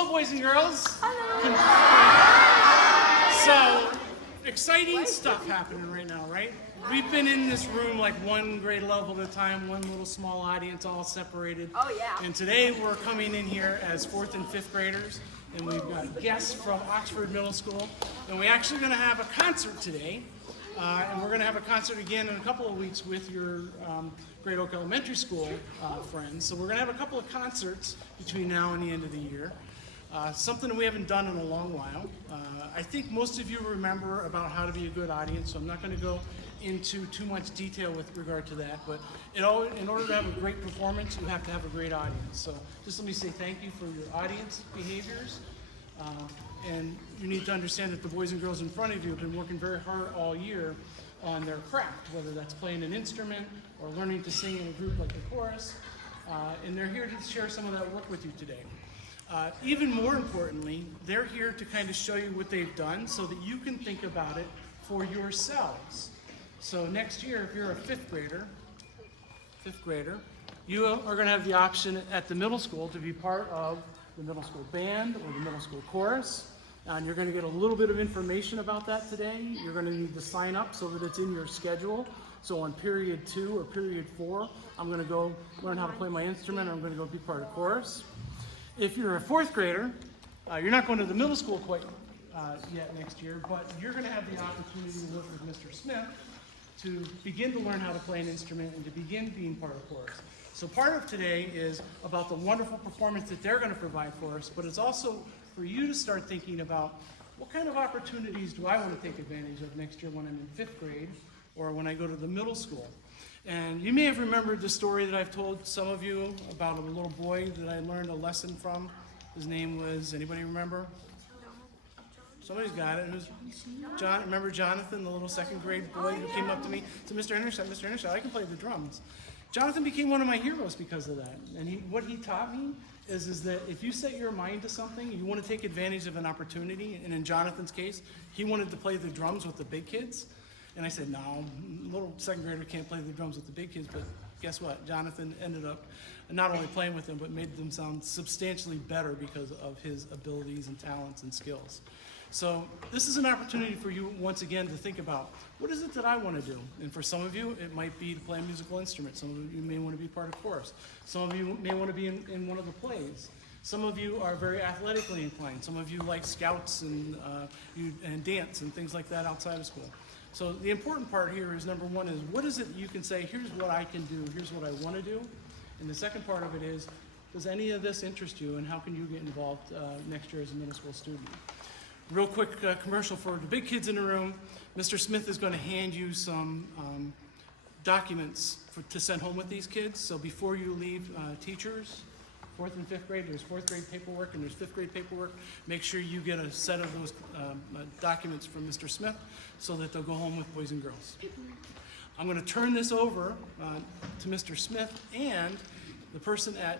Hello, boys and girls. So, exciting stuff happening right now, right? We've been in this room like one grade level at a time, one little small audience, all separated. Oh, yeah. And today we're coming in here as 4th and 5th graders, and we've got guests from Oxford Middle School, and we're actually going to have a concert today. And we're going to have a concert again in a couple of weeks with your Great Oak Elementary School friends. So we're going to have a couple of concerts between now and the end of the year. Something that we haven't done in a long while. I think most of you remember about how to be a good audience, so I'm not going to go into too much detail with regard to that. But in order to have a great performance, you have to have a great audience. So just let me say thank you for your audience behaviors. And you need to understand that the boys and girls in front of you have been working very hard all year on their craft, whether that's playing an instrument or learning to sing in a group like the chorus. And they're here to share some of that work with you today. Even more importantly, they're here to kind of show you what they've done so that you can think about it for yourselves. So next year, if you're a fifth grader, you are going to have the option at the middle school to be part of the middle school band or the middle school chorus. And you're going to get a little bit of information about that today. You're going to need to sign up so that it's in your schedule. So on period 2 or period 4, I'm going to go learn how to play my instrument. I'm going to go be part of chorus. If you're a 4th grader, you're not going to the middle school quite yet next year, but you're going to have the opportunity to work with Mr. Smith to begin to learn how to play an instrument and to begin being part of chorus. So part of today is about the wonderful performance that they're going to provide for us, but it's also for you to start thinking about what kind of opportunities do I want to take advantage of next year when I'm in 5th grade or when I go to the middle school. And you may have remembered the story that I've told some of you about a little boy that I learned a lesson from. His name was, anybody remember? Somebody's got it. It was John. Remember Jonathan, the little 2nd grade boy who came up to me? To Mr. Henderson, I can play the drums. Jonathan became one of my heroes because of that. And what he taught me is that if you set your mind to something, you want to take advantage of an opportunity. And in Jonathan's case, he wanted to play the drums with the big kids. And I said, no, little 2nd grader can't play the drums with the big kids. But guess what? Jonathan ended up not only playing with them, but made them sound substantially better because of his abilities and talents and skills. So this is an opportunity for you, once again, to think about, what is it that I want to do? And for some of you, it might be to play a musical instrument. Some of you may want to be part of chorus. Some of you may want to be in one of the plays. Some of you are very athletically inclined. Some of you like scouts and dance and things like that outside of school. So the important part here is, number one, is what is it that you can say, here's what I can do, here's what I want to do. And the second part of it is, does any of this interest you, and how can you get involved next year as a middle school student? Real quick commercial for the big kids in the room. Mr. Smith is going to hand you some documents to send home with these kids. So before you leave, teachers, 4th and 5th grade, there's 4th grade paperwork and there's 5th grade paperwork. Make sure you get a set of those documents from Mr. Smith so that they'll go home with boys and girls. I'm going to turn this over to Mr. Smith and the person at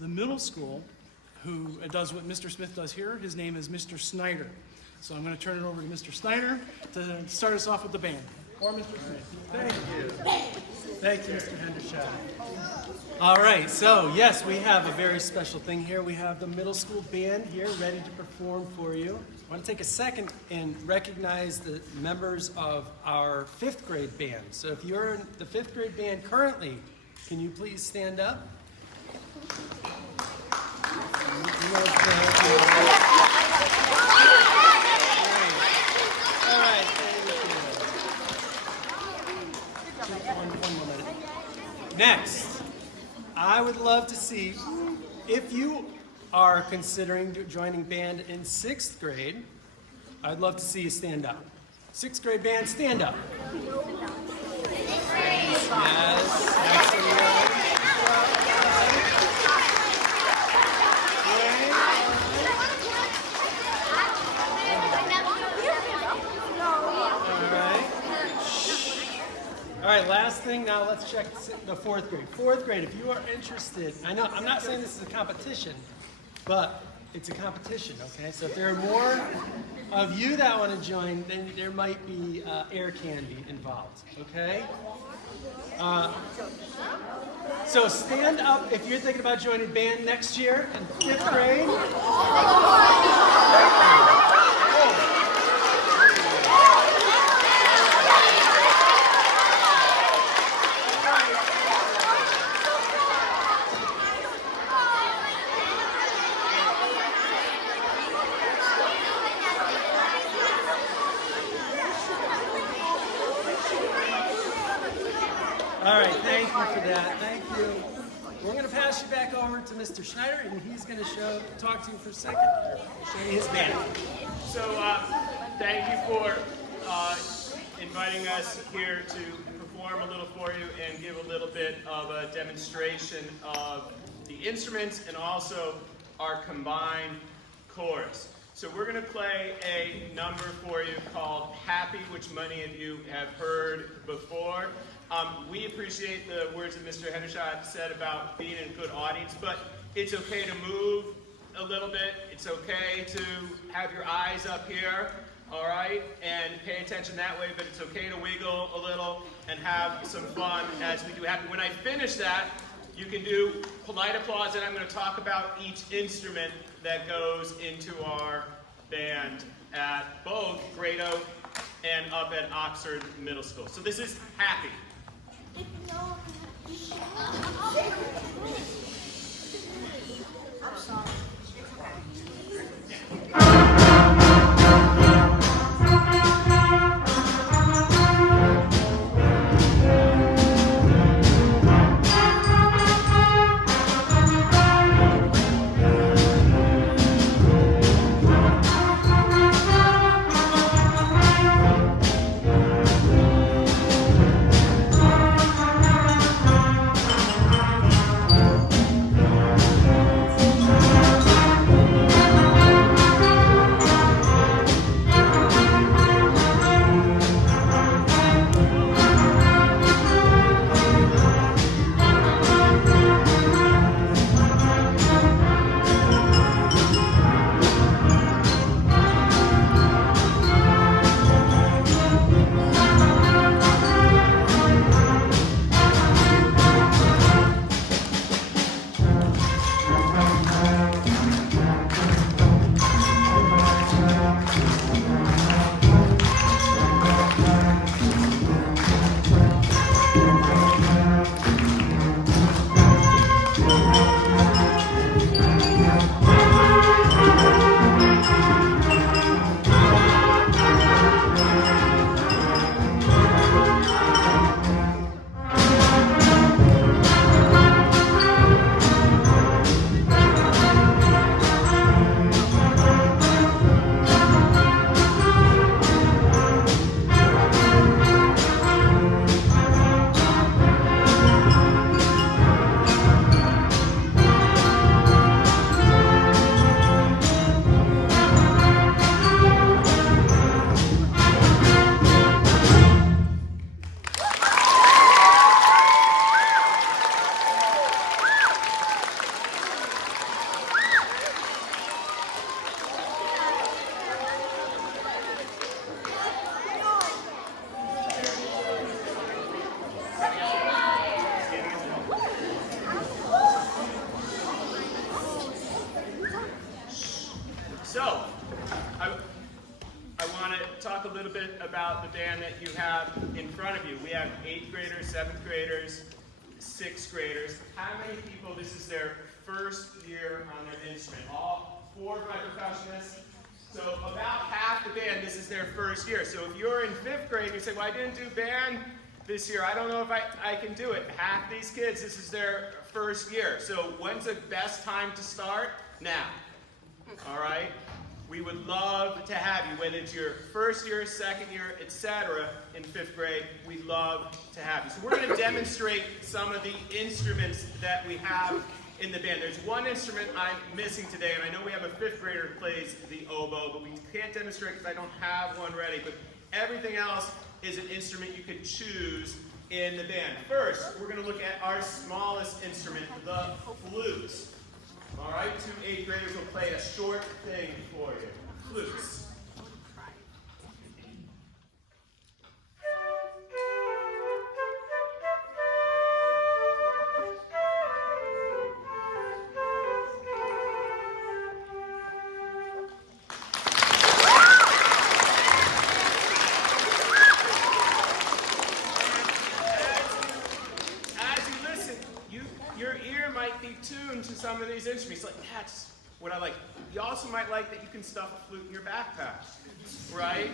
the middle school who does what Mr. Smith does here. His name is Mr. Snyder. So I'm going to turn it over to Mr. Snyder to start us off with the band. Or Mr. Smith. Thank you. Thank you, Mr. Henderson. All right, so yes, we have a very special thing here. We have the middle school band here ready to perform for you. I want to take a second and recognize the members of our 5th grade band. So if you're in the 5th grade band currently, can you please stand up? Next, I would love to see, if you are considering joining band in 6th grade, I'd love to see you stand up. 6th grade band, stand up. Yes, excellent. All right, last thing, now let's check the 4th grade. 4th grade, if you are interested, I know, I'm not saying this is a competition, but it's a competition, okay? So if there are more of you that want to join, then there might be air candy involved, okay? So stand up if you're thinking about joining band next year in 5th grade. All right, thank you for that. Thank you. We're going to pass you back over to Mr. Schneider, and he's going to talk to you for a second. Show you his band. So thank you for inviting us here to perform a little for you and give a little bit of a demonstration of the instruments and also our combined chorus. So we're going to play a number for you called Happy, which many of you have heard before. We appreciate the words that Mr. Hendershot said about being in a good audience, but it's okay to move a little bit. It's okay to have your eyes up here, all right, and pay attention that way, but it's okay to wiggle a little and have some fun as we do Happy. When I finish that, you can do polite applause, and I'm going to talk about each instrument that goes into our band at both Great Oak and up at Oxford Middle School. So this is Happy. I'm sorry. So, I want to talk a little bit about the band that you have in front of you. We have 8th graders, 7th graders, 6th graders. How many people, this is their first year on their instrument? All 4 of my percussionists. So about half the band, this is their first year. So if you're in 5th grade and you say, well, I didn't do band this year, I don't know if I can do it. Half these kids, this is their first year. So when's the best time to start? Now. All right? We would love to have you, whether it's your first year, second year, etc. in 5th grade, we'd love to have you. So we're going to demonstrate some of the instruments that we have in the band. There's one instrument I'm missing today, and I know we have a 5th grader who plays the oboe, but we can't demonstrate because I don't have one ready. But everything else is an instrument you could choose in the band. First, we're going to look at our smallest instrument, the flute. All right, 2 8th graders will play a short thing for you. Flutes. be tuned to some of these instruments. Like, that's what I like. You also might like that you can stuff a flute in your backpack, right?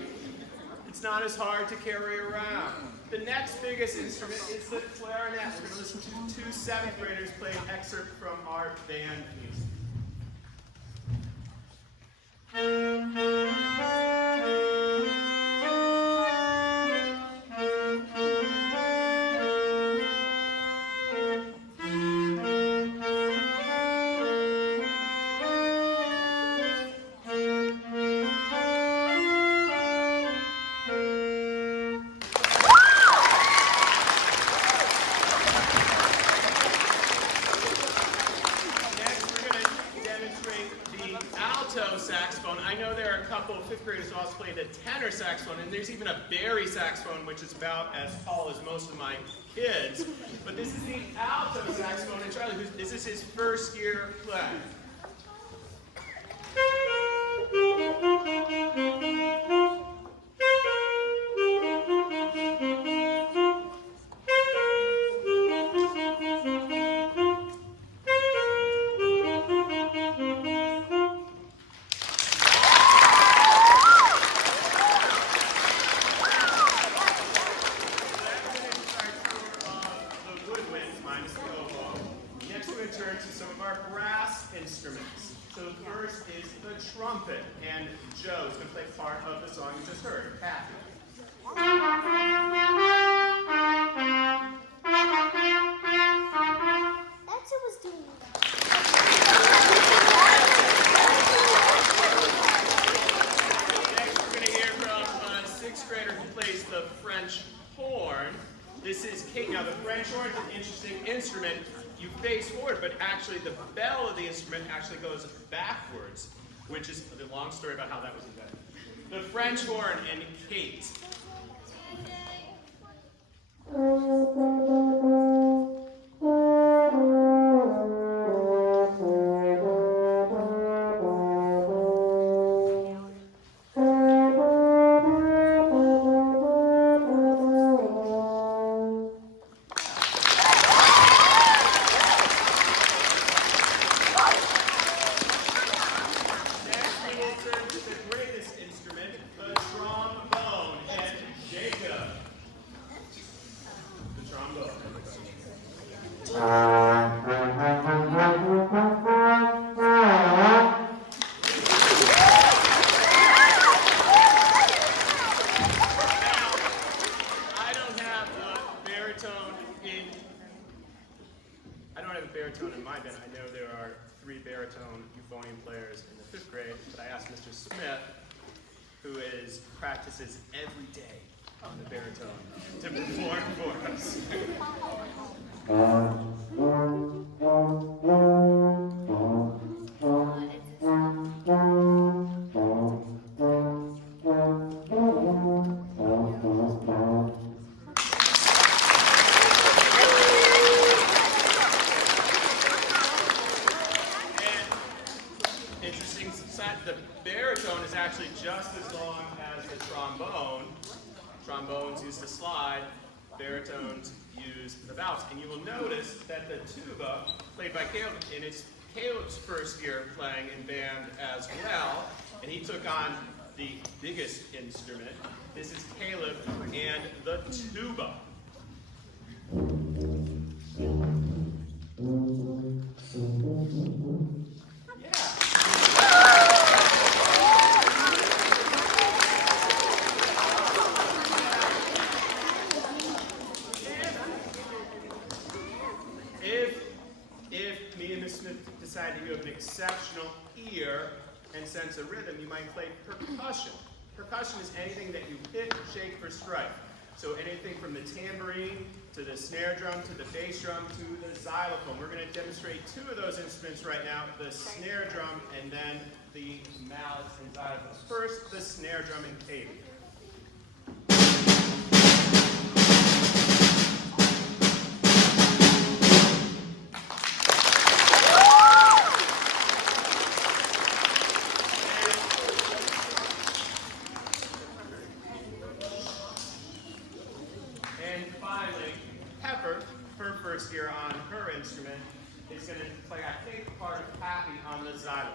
It's not as hard to carry around. The next biggest instrument is the clarinet. We're going to listen to two seventh graders play an excerpt from our band piece. I know there are a couple of fifth graders who also play the tenor saxophone, and there's even a bari saxophone, which is about as tall as most of my kids. But this is the alto saxophone, and Charlie, this is his first year playing. Trumpet, and Joe's going to play part of the song you just heard, Kathy. That's who was doing that. Next, we're going to hear from a sixth grader who plays the French horn. This is Kate. Now, the French horn is an interesting instrument. You face forward, but actually the bell of the instrument actually goes backwards, which is the long story about how that was invented. The French horn and Kate. I don't have a baritone in my band. I know there are 3 baritone euphonium players in the 5th grade, but I asked Mr. Smith, who practices every day on the baritone, to perform for us. The baritone is actually just as long as the trombone. Trombones use the slide, baritones use the valves. And you will notice that the tuba, played by Caleb, and it's Caleb's first year playing in band as well, and he took on the biggest instrument. This is Caleb and the tuba. If me and Ms. Smith decide that you have an exceptional ear and sense of rhythm, you might play percussion. Percussion is anything that you hit, shake, or strike. So anything from the tambourine, to the snare drum, to the bass drum, to the xylophone. We're going to demonstrate 2 of those instruments right now, the snare drum and then the mallets and xylophones. First, the snare drum and Katie. And finally, Pepper, her first year on her instrument, is going to play, I think, part of Happy on the xylophone.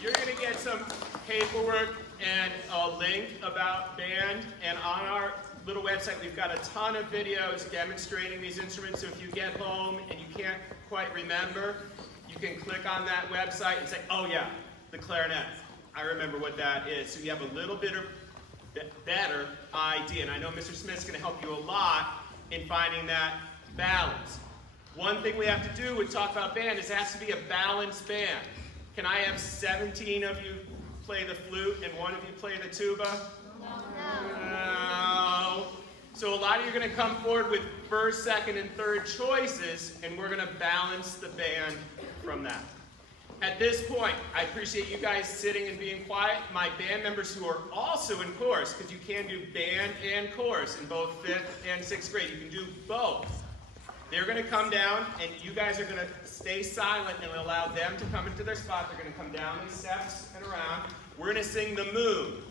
You're going to get some paperwork and a link about band, and on our little website we've got a ton of videos demonstrating these instruments, so if you get home and you can't quite remember, you can click on that website and say, oh yeah, the clarinet, I remember what that is. So you have a little bit of better idea, and I know Mr. Smith's going to help you a lot in finding that balance. One thing we have to do with Talk About Band is it has to be a balanced band. Can I have 17 of you play the flute and one of you play the tuba? No. So a lot of you are going to come forward with first, second, and third choices, and we're going to balance the band from that. At this point, I appreciate you guys sitting and being quiet. My band members who are also in chorus, because you can do band and chorus in both 5th and 6th grade. You can do both. They're going to come down, and you guys are going to stay silent and allow them to come into their spot. They're going to come down these steps and around. We're going to sing The Moon,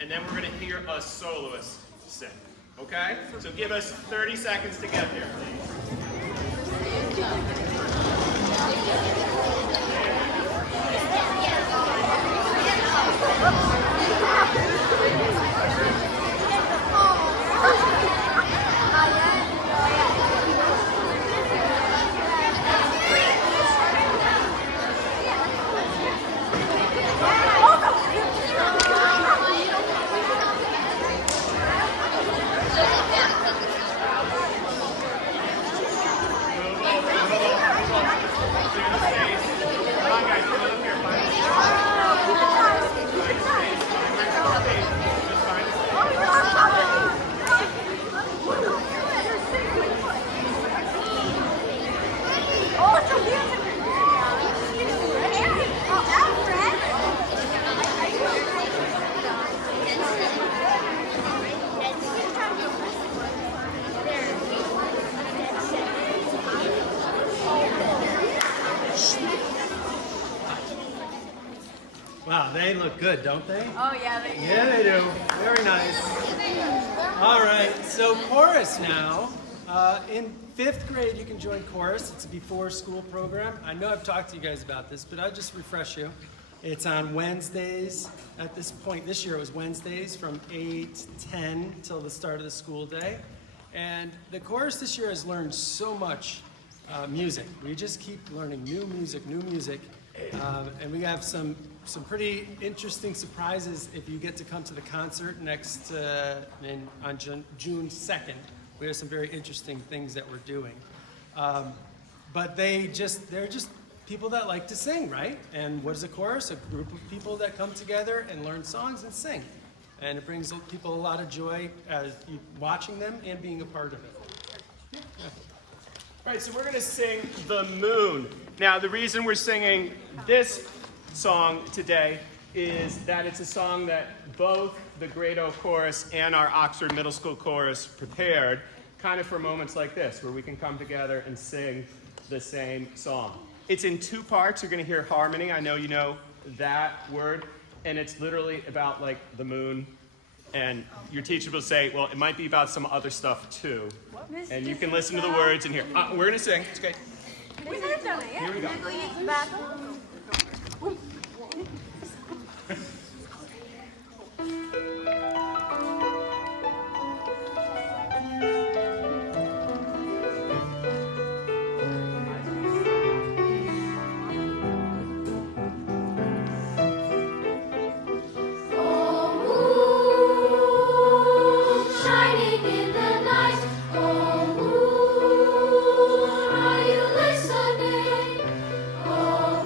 and then we're going to hear a soloist sing. Okay? So give us 30 seconds to get there, Wow, they look good, don't they? Oh, yeah, they do. Yeah, they do. Very nice. All right, so chorus now. In 5th grade, you can join chorus. It's a before school program. I know I've talked to you guys about this, but I'll just refresh you. It's on Wednesdays. At this point, this year it was Wednesdays from 8:10 till the start of the school day. And the chorus this year has learned so much music. We just keep learning new music. And we have some pretty interesting surprises if you get to come to the concert on June 2nd. We have some very interesting things that we're doing. But they're just people that like to sing, right? And what is a chorus? A group of people that come together and learn songs and sing. And it brings people a lot of joy as watching them and being a part of it. All right, so we're going to sing The Moon. Now, the reason we're singing this song today is that it's a song that both the Grade O Chorus and our Oxford Middle School Chorus prepared, kind of for moments like this, where we can come together and sing the same song. It's in 2 parts. You're going to hear harmony. I know you know that word. And it's literally about, like, the moon. And your teacher will say, well, it might be about some other stuff, too. And you can listen to the words and hear. We're going to sing. It's okay. Here we go. Shining in the night, oh moon, are you listening? Oh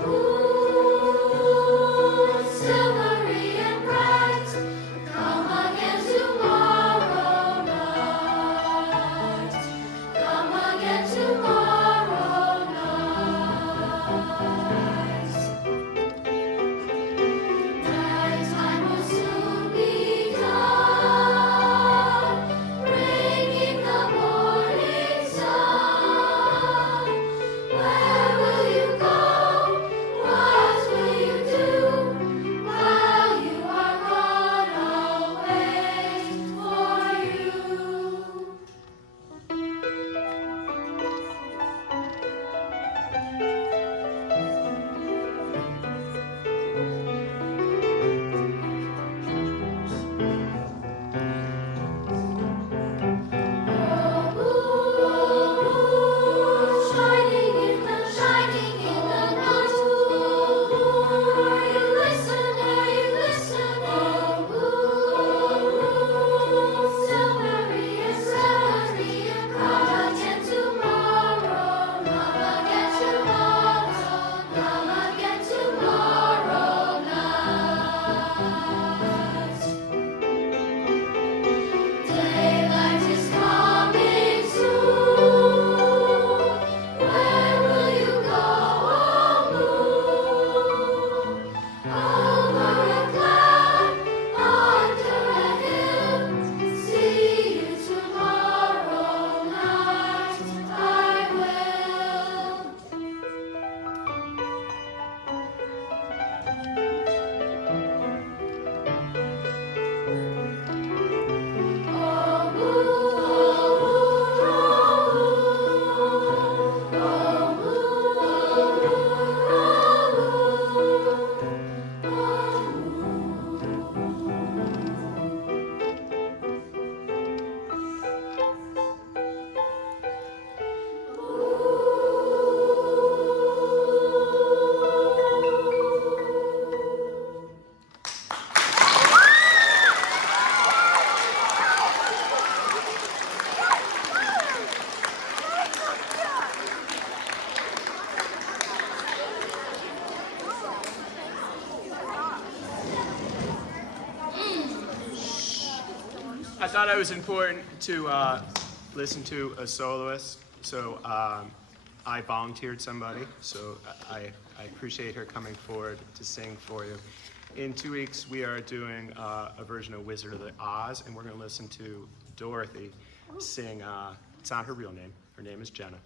thought it was important to listen to a soloist, so I volunteered somebody, so I appreciate her coming forward to sing for you. In 2 weeks, we are doing a version of Wizard of the Oz, and we're going to listen to Dorothy sing, it's not her real name, her name is Jenna.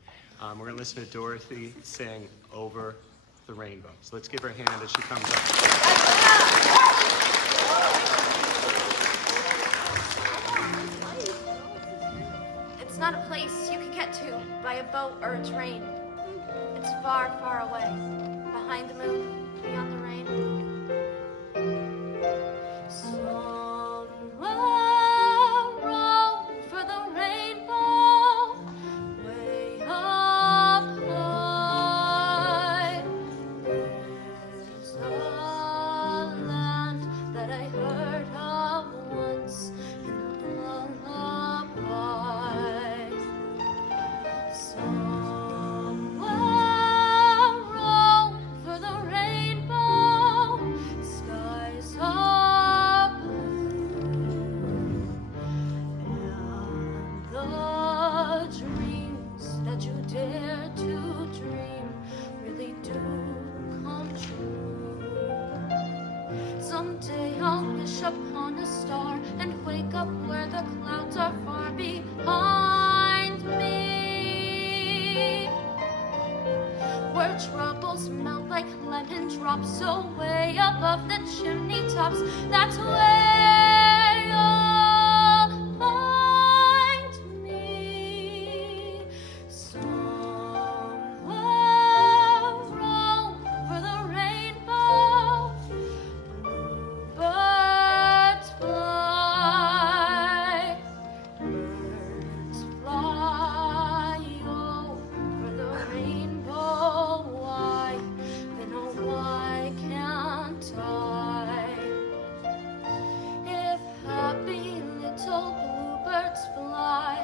We're going to listen to Dorothy sing Over the Rainbow. So let's give her a hand as she comes up. It's not a place you can get to by a boat or a train. It's far, far away, behind the moon, beyond the rain. Somewhere over the rainbow, way up high, there's a land that I heard of once in a lullaby. Somewhere over the rainbow, skies are blue, and the dreams that you dare to dream really do come true. Someday I'll wish upon a star and wake up where the clouds are far behind me, where troubles melt like lemon drops away above the chimney tops. That's where you'll find me. Somewhere over the rainbow, birds fly. Birds fly over the rainbow. Why, then oh why can't I? If happy little bluebirds fly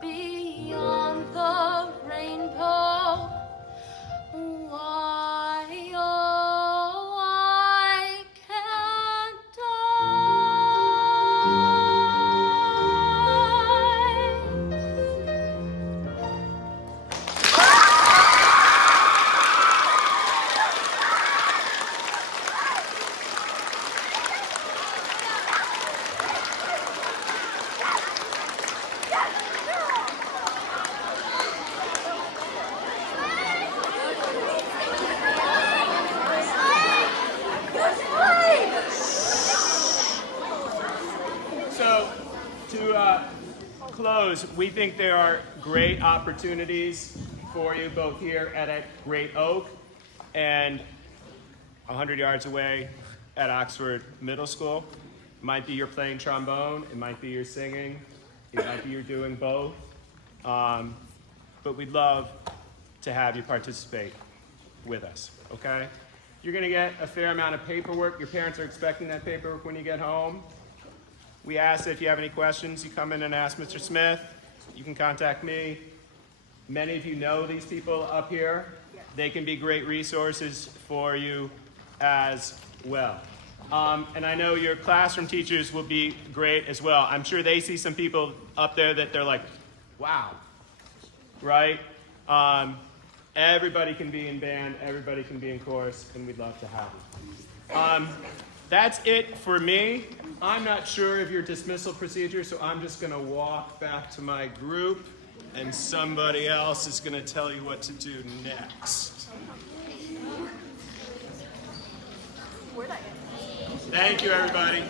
beyond the rainbow, why, oh, why can't I? So, to close, we think there are great opportunities for you both here at Great Oak and 100 yards away at Oxford Middle School. It might be you're playing trombone, it might be you're singing, it might be you're doing both. But we'd love to have you participate with us, okay? You're gonna get a fair amount of paperwork. Your parents are expecting that paperwork when you get home. We ask that if you have any questions, you come in and ask Mr. Smith. You can contact me. Many of you know these people up here. They can be great resources for you as well. And I know your classroom teachers will be great as well. I'm sure they see some people up there that they're like, wow, right? Everybody can be in band, everybody can be in chorus, and we'd love to have you. That's it for me. I'm not sure of your dismissal procedure, so I'm just gonna walk back to my group, and somebody else is gonna tell you what to do next. Thank you, everybody.